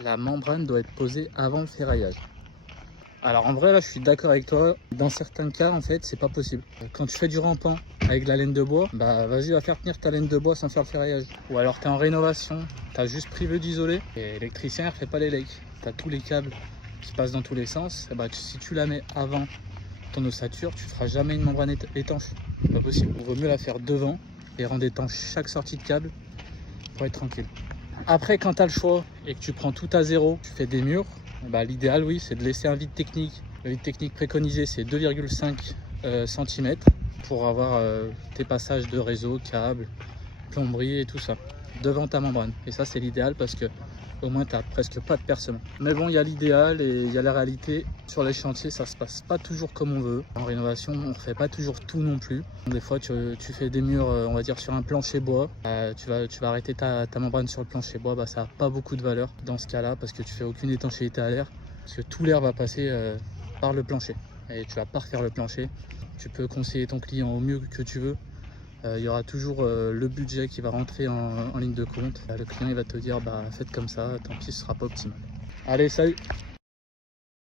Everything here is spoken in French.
la membrane doit être posée avant le ferraillage. Alors en vrai là je suis d'accord avec toi, dans certains cas en fait c'est pas possible. Quand tu fais du rampant avec la laine de bois, bah vas-y va faire tenir ta laine de bois sans faire le ferraillage. Ou alors tu es en rénovation, tu as juste privé d'isolé et l'électricien il refait pas les legs. Tu as tous les câbles qui passent dans tous les sens, et bah, si tu la mets avant ton ossature, tu feras jamais une membrane étanche. C'est pas possible. Il vaut mieux la faire devant et rendre étanche chaque sortie de câble pour être tranquille. Après quand tu as le choix et que tu prends tout à zéro, tu fais des murs, bah, l'idéal oui c'est de laisser un vide technique. Le vide technique préconisé c'est 2,5 cm pour avoir tes passages de réseau, câbles, plomberie et tout ça devant ta membrane. Et ça c'est l'idéal parce que au moins tu n'as presque pas de percement. Mais bon, il y a l'idéal et il y a la réalité. Sur les chantiers ça se passe pas toujours comme on veut. En rénovation on ne fait pas toujours tout non plus. Des fois tu fais des murs on va dire sur un plancher bois, tu vas arrêter ta membrane sur le plancher bois, bah, ça n'a pas beaucoup de valeur dans ce cas là parce que tu fais aucune étanchéité à l'air, parce que tout l'air va passer par le plancher et tu vas pas refaire le plancher. Tu peux conseiller ton client au mieux que tu veux. Il y aura toujours le budget qui va rentrer en ligne de compte. Le client il va te dire bah faites comme ça, tant pis ce sera pas optimal. Allez, salut!